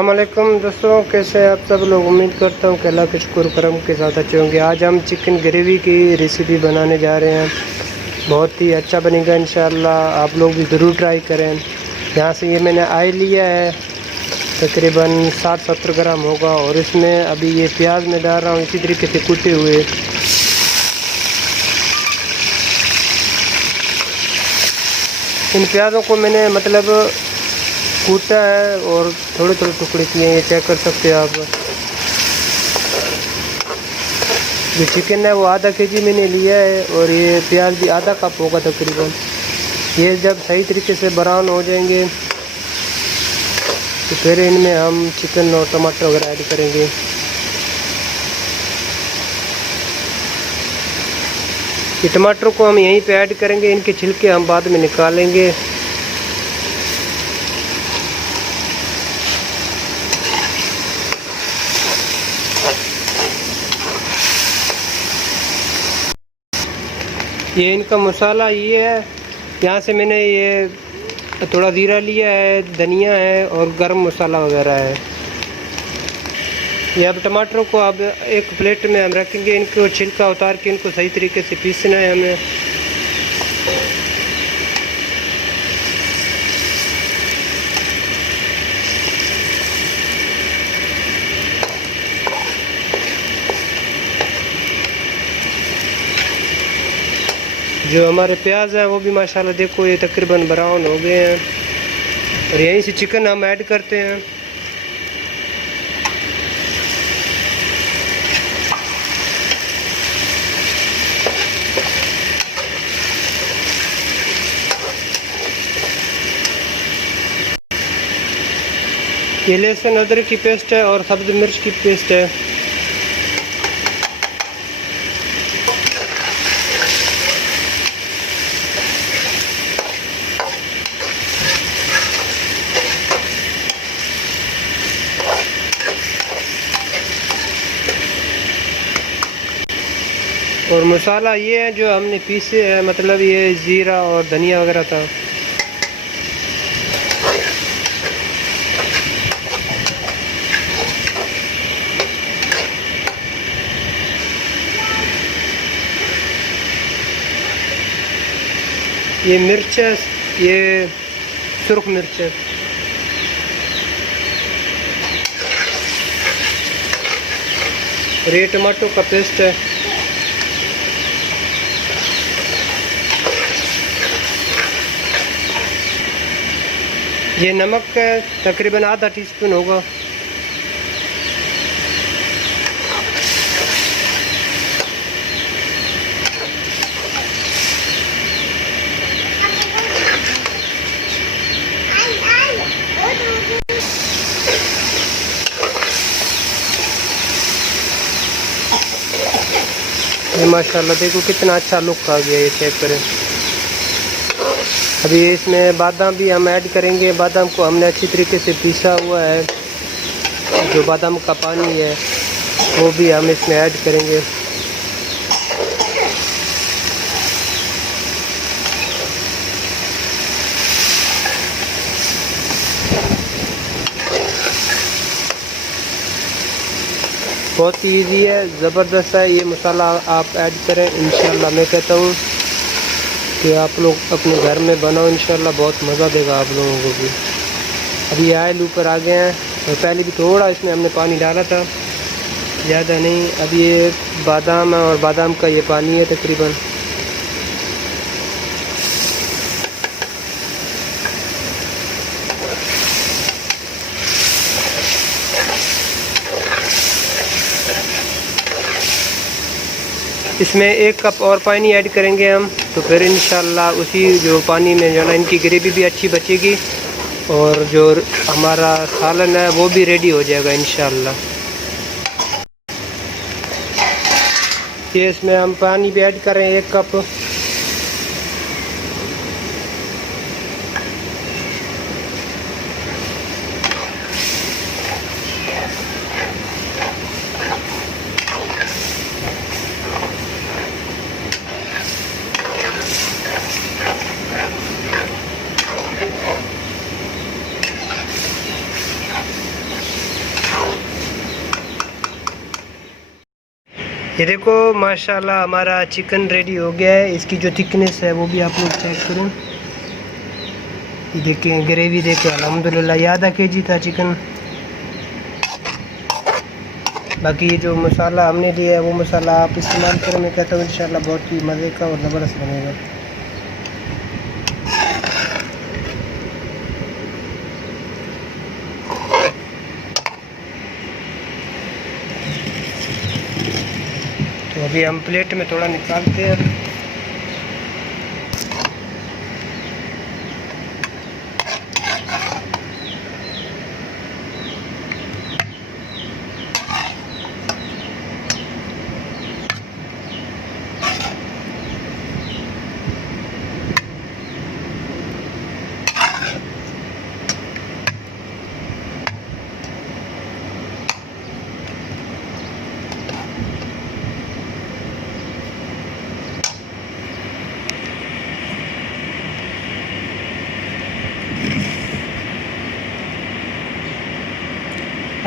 अस्सलाम वालेकुम दोस्तों, कैसे हैं आप सब लोग। उम्मीद करता हूँ कि अल्लाह के शुक्र करम के साथ अच्छे होंगे। आज हम चिकन ग्रेवी की रेसिपी बनाने जा रहे हैं। बहुत ही अच्छा बनेगा इंशाअल्लाह। आप लोग भी ज़रूर ट्राई करें। यहाँ से ये मैंने आयल लिया है, तकरीबन 60-70 ग्राम होगा। और इसमें अभी ये प्याज में डाल रहा हूँ इसी तरीके से कूटे हुए। इन प्याज़ों को मैंने मतलब कूटा है और थोड़े थोड़े टुकड़े किए हैं, ये चेक कर सकते हैं आप। जो चिकन है वो आधा केजी मैंने लिया है और ये प्याज भी आधा कप होगा तकरीबन। ये जब सही तरीके से ब्राउन हो जाएंगे तो फिर इनमें हम चिकन और टमाटर वगैरह ऐड करेंगे। ये टमाटर को हम यहीं पे ऐड करेंगे, इनके छिलके हम बाद में निकालेंगे। ये इनका मसाला ये है। यहाँ से मैंने ये थोड़ा ज़ीरा लिया है, धनिया है और गरम मसाला वगैरह है। ये अब टमाटरों को अब एक प्लेट में हम रखेंगे। इनको छिलका उतार के इनको सही तरीके से पीसना है हमें। जो हमारे प्याज हैं वो भी माशाल्लाह देखो ये तकरीबन ब्राउन हो गए हैं। और यहीं से चिकन हम ऐड करते हैं। ये लहसुन अदरक की पेस्ट है और सब्ज़ मिर्च की पेस्ट है। और मसाला ये है जो हमने पीसे है, मतलब ये ज़ीरा और धनिया वगैरह था। ये मिर्च है, ये सुर्ख मिर्च है। और ये टमाटो का पेस्ट है। ये नमक है, तकरीबन आधा टीस्पून होगा। ये माशाल्लाह देखो कितना अच्छा लुक आ गया, ये चेक करें। अभी इसमें बादाम भी हम ऐड करेंगे। बादाम को हमने अच्छी तरीके से पीसा हुआ है। जो बादाम का पानी है वो भी हम इसमें ऐड करेंगे। बहुत ही ईजी है, ज़बरदस्त है। ये मसाला आप ऐड करें इंशाल्लाह। मैं कहता हूँ कि आप लोग अपने घर में बनाओ, इंशाल्लाह बहुत मज़ा देगा आप लोगों को भी। अभी ये आयल ऊपर आ गए हैं और पहले भी थोड़ा इसमें हमने पानी डाला था, ज़्यादा नहीं। अब ये बादाम है और बादाम का ये पानी है तकरीबन। इसमें 1 कप और पानी ऐड करेंगे हम, तो फिर इंशाल्लाह उसी जो पानी में जो ना इनकी ग्रेवी भी अच्छी बचेगी और जो हमारा सालन है वो भी रेडी हो जाएगा इंशाल्लाह। ये इसमें हम पानी भी ऐड करें 1 कप। ये देखो माशाल्लाह हमारा चिकन रेडी हो गया है। इसकी जो थिकनेस है वो भी आप लोग चेक करें। ये देखें ग्रेवी देखें, अल्हम्दुलिल्लाह ये आधा केजी था चिकन। बाकी ये जो मसाला हमने लिया है वो मसाला आप इस्तेमाल करें, मैं कहता हूँ इंशाल्लाह बहुत ही मज़े का और ज़बरदस्त बनेगा। तो अभी हम प्लेट में थोड़ा निकालते हैं।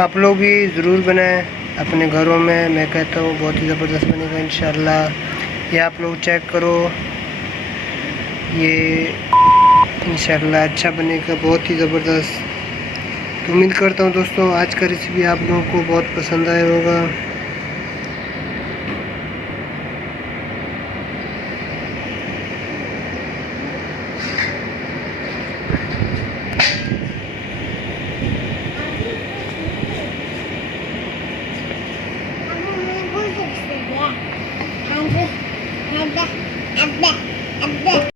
आप लोग भी ज़रूर बनाएं अपने घरों में, मैं कहता हूँ बहुत ही ज़बरदस्त बनेगा इंशाल्लाह। ये आप लोग चेक करो, ये इंशाल्लाह अच्छा बनेगा, बहुत ही ज़बरदस्त। तो उम्मीद करता हूँ दोस्तों आज का रेसिपी आप लोगों को बहुत पसंद आया होगा। Abba.